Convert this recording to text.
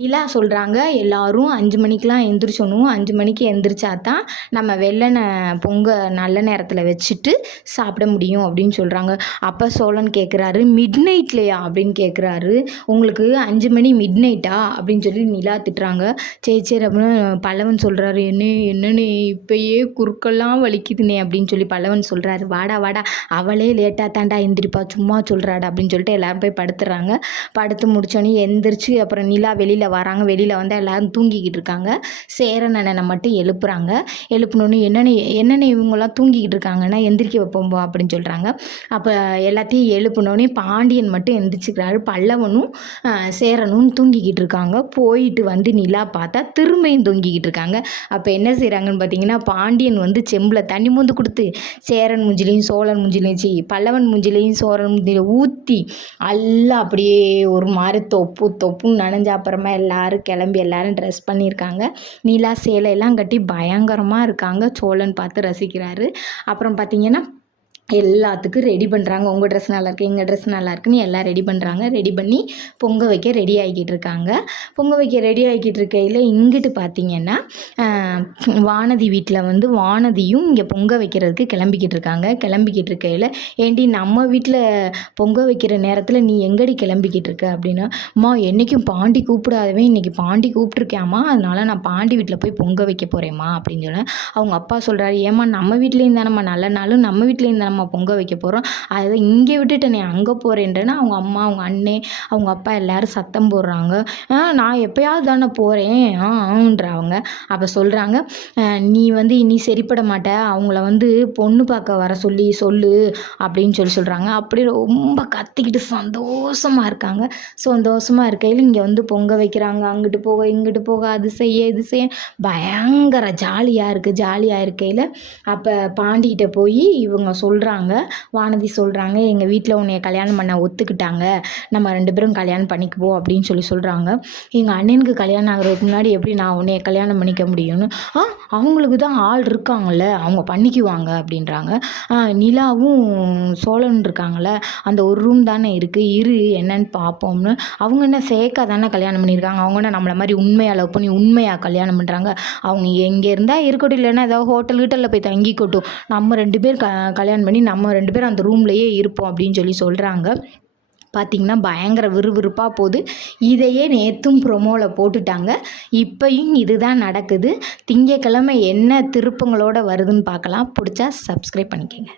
நிலா சொல்கிறாங்க எல்லாரும் 5 மணிக்கெலாம் எந்திரிச்சணும். 5 மணிக்கு எந்திரிச்சா தான் நம்ம நல்ல நேரத்தில் வச்சுட்டு சாப்பிட முடியும் அப்படின்னு சொல்கிறாங்க. அப்போ சோழன் கேட்குறாரு, மிட் நைட்லையா அப்படின்னு கேட்குறாரு. உங்களுக்கு 5 மணி மிட் நைட்டா அப்படின்னு சொல்லி நிலா திட்டுறாங்க. சரி சரி அப்படின்னு பல்லவன் சொல்கிறாரு, என்னன்னு இப்பயே குறுக்கெல்லாம் வலிக்குதுனே அப்படின்னு சொல்லி பல்லவன் சொல்கிறாரு. வாடா வாடா அவளே லேட்டாக தாண்டா எந்திரிப்பா, சும்மா சொல்கிறாடா அப்படின்னு சொல்லிட்டு எல்லாரும் போய் படுத்துடுறாங்க. படுத்து முடிச்சோன்னே எந்திரிச்சு அப்புறம் நிலா வெளியில் வராங்க. வெளியில் வந்து எல்லாரும் தூங்கிக்கிட்டு இருக்காங்க. சேரன் அண்ணனை மட்டும் எழுப்புறாங்க. எழுப்புனோன்னு என்னென்ன இவங்கெல்லாம் தூங்கிக்கிட்டு இருக்காங்கன்னா எந்திரிக்க வைப்போம்பா அப்படின்னு சொல்கிறாங்க. அப்போ எல்லாத்தையும் எழுப்புனோடனே பாண்டியன் மட்டும் எந்திரிச்சுக்கிறாரு. பல்லவனும் சேரனும் தூங்கிக்கிட்டு இருக்காங்க. போயிட்டு வந்து நிலா பார்த்தா திரும்பியும் தூங்கிக்கிட்டு இருக்காங்க. அப்போ என்ன செய்கிறாங்கன்னு பார்த்தீங்கன்னா, பாண்டியன் வந்து செம்பில் தண்ணி மோந்து கொடுத்து சேரன் மூஞ்சிலையும் சோழன் மூஞ்சிலையும் பல்லவன் மூஞ்சிலையும் சோழன் மூஞ்சிலையும் ஊற்றி எல்லாம் அப்படியே ஒரு மாதிரி தொப்புன்னு நனைஞ்ச அப்புறமா எல்லாரும் கிளம்பி எல்லாரும் ட்ரெஸ் பண்ணியிருக்காங்க. நிலா சேலையெல்லாம் கட்டி பயங்கரமாக இருக்காங்க. சோழன் பார்த்து ரசிக்கிறாரு. அப்புறம் பார்த்தீங்கன்னா எல்லாத்துக்கும் ரெடி பண்ணுறாங்க. உங்கள் ட்ரெஸ் நல்லாயிருக்கு, எங்கள் ட்ரெஸ் நல்லாயிருக்குன்னு எல்லாம் ரெடி பண்ணுறாங்க. ரெடி பண்ணி பொங்க வைக்க ரெடி ஆகிக்கிட்டு இருக்காங்க. பொங்க வைக்க ரெடி ஆகிக்கிட்டு இருக்கையில் இங்கிட்டு பார்த்தீங்கன்னா வானதி வீட்டில் வந்து வானதியும் இங்கே பொங்க வைக்கிறதுக்கு கிளம்பிக்கிட்டு இருக்காங்க. கிளம்பிக்கிட்டு இருக்கையில், ஏண்டி நம்ம வீட்டில் பொங்க வைக்கிற நேரத்தில் நீ எங்கடி கிளம்பிக்கிட்டு இருக்க அப்படின்னா, அம்மா என்றைக்கும் பாண்டி கூப்பிடாதவே இன்றைக்கி பாண்டி கூப்பிட்ருக்கேம்மா, அதனால் நான் பாண்டி வீட்டில் போய் பொங்க வைக்க போகிறேம்மா அப்படின்னு சொல்ல அவங்க அப்பா சொல்கிறாரு, ஏம்மா நம்ம வீட்லேயும் தானம்மா நல்ல நாளும் நம்ம வீட்லேயும் தானம்மா பொங்க வைக்க போகிறோம், அதை இங்கே விட்டுட்டு நீ அங்கே போகிறேன்றேன்னா அவங்க அம்மா அவங்க அண்ணே அவங்க அப்பா எல்லோரும் சத்தம் போடுறாங்க. நான் எப்போயாவது தானே போகிறேன் ஆன்றவங்க. அப்போ சொல்கிறாங்க, நீ வந்து இனி சரிப்பட மாட்ட, அவங்கள வந்து பொண்ணு பார்க்க வர சொல்லு அப்படின்னு சொல்கிறாங்க. அப்படி ரொம்ப கத்திக்கிட்டு சந்தோஷமாக இருக்காங்க. சந்தோஷமாக இருக்கையில் இங்கே வந்து பொங்க வைக்கிறாங்க. அங்கிட்டு போக இங்கிட்டு போக அது செய்ய இது செய்ய பயங்கர ஜாலியாக இருக்குது. ஜாலியாக இருக்கையில் அப்போ பாண்டிகிட்ட போய் இவங்க சொல்கிறாங்க, வானதி சொல்கிறாங்க, எங்கள் வீட்டில் உன்னைய கல்யாணம் பண்ண ஒத்துக்கிட்டாங்க, நம்ம 2 பேரும் கல்யாணம் பண்ணிக்குவோம் அப்படின்னு சொல்கிறாங்க. எங்கள் அண்ணனுக்கு கல்யாணம் ஆகிறதுக்கு முன்னாடி எப்படி நான் உன்னைய கல்யாணம் பண்ணிக்க முடியும்னு, அவங்களுக்கு தான் ஆள் இருக்காங்கள்ல, அவங்க பண்ணிக்குவாங்க அப்படின்றாங்க. நிலாவும் சோழன் இருக்காங்கள்ல, அந்த ஒரு ரூம் தானே இருக்குது, இரு என்னன்னு பார்ப்போம்னு. அவங்க என்ன ஃபேக்காக தானே கல்யாணம் பண்ணியிருக்காங்க, அவங்க என்ன நம்மளை மாதிரி உண்மையாக லவ் பண்ணி உண்மையாக கல்யாணம் பண்ணுறாங்க, அவங்க எங்கே இருந்தால் இருக்கட்டும், இல்லைன்னா ஏதாவது ஹோட்டலில் போய் தங்கிக்கட்டும், நம்ம 2 பேர் கல்யாணம் பண்ணி நம்ம 2 பேரும் அந்த ரூம்லேயே இருப்போம் அப்படின்னு சொல்கிறாங்க. பார்த்திங்கன்னா பயங்கர விறுவிறுப்பாக போகுது. இதையே நேற்றும் ப்ரொமோவில் போட்டுட்டாங்க. இப்போயும் இதுதான் நடக்குது. திங்கக்கிழமை என்ன திருப்பங்களோடு வருதுன்னு பார்க்கலாம். பிடிச்சா சப்ஸ்கிரைப் பண்ணிக்கோங்க.